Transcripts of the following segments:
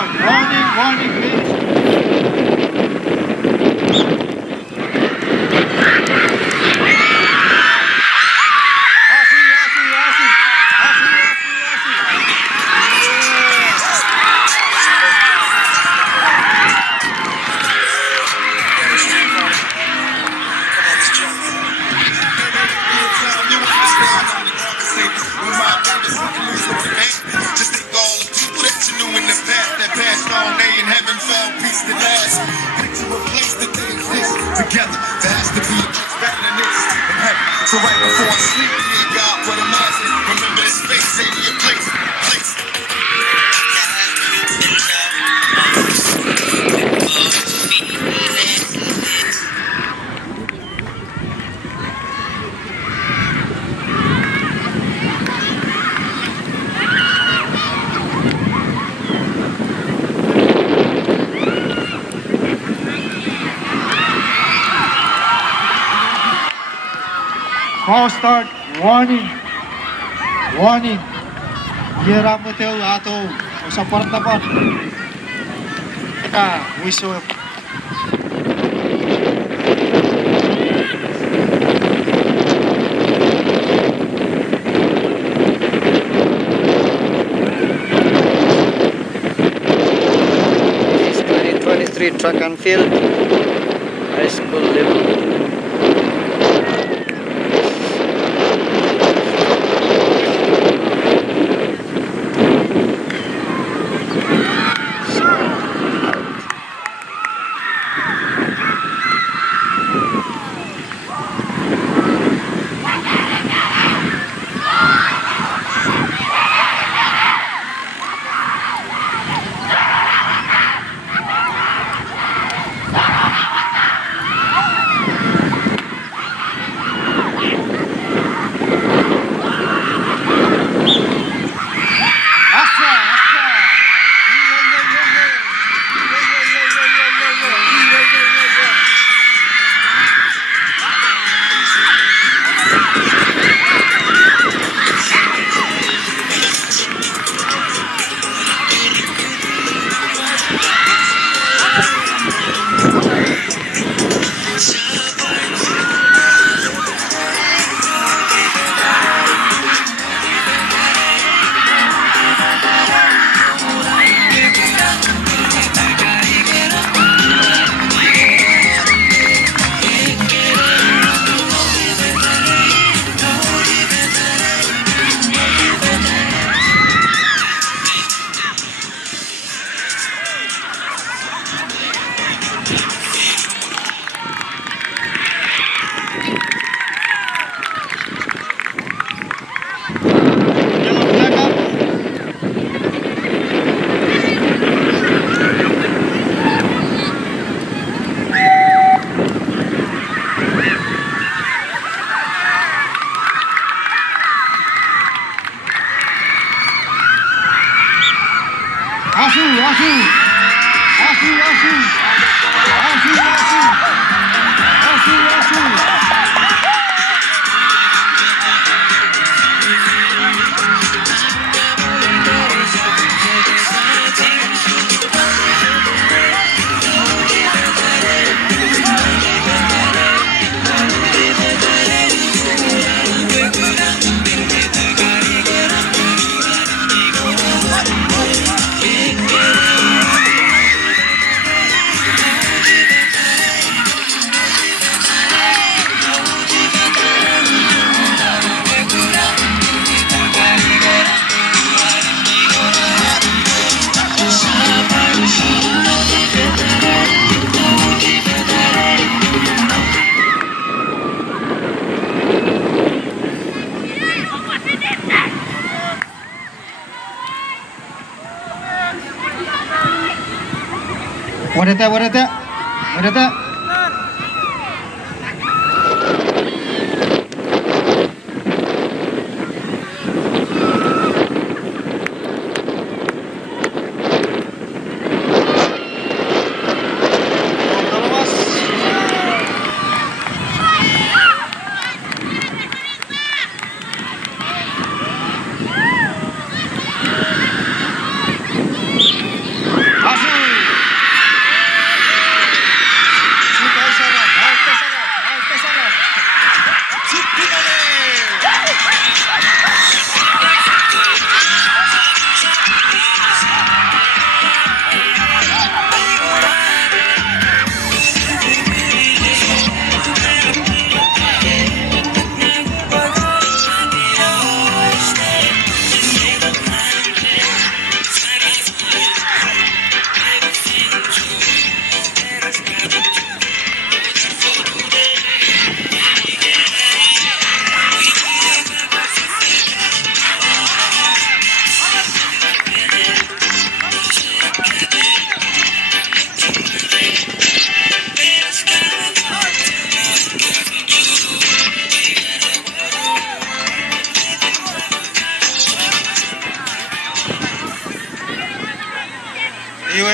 start. Warning, please. Just think all the people that you knew in the past that passed on, they in heaven found peace to last. Picture a place that they exist together. There has to be a place better than this in heaven. So right before I sleep, me and God put a mask in. Remember this space, say me a place. False start. Warning. Gira mo tayo ato. Sa porta pa. Eka, whistle. This is 2023 track and field high school level. What is that?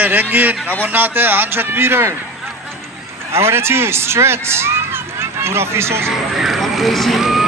Okay, Rengin, labon natin, 100 meter. I wanted to stretch. Pura fisos. I'm crazy.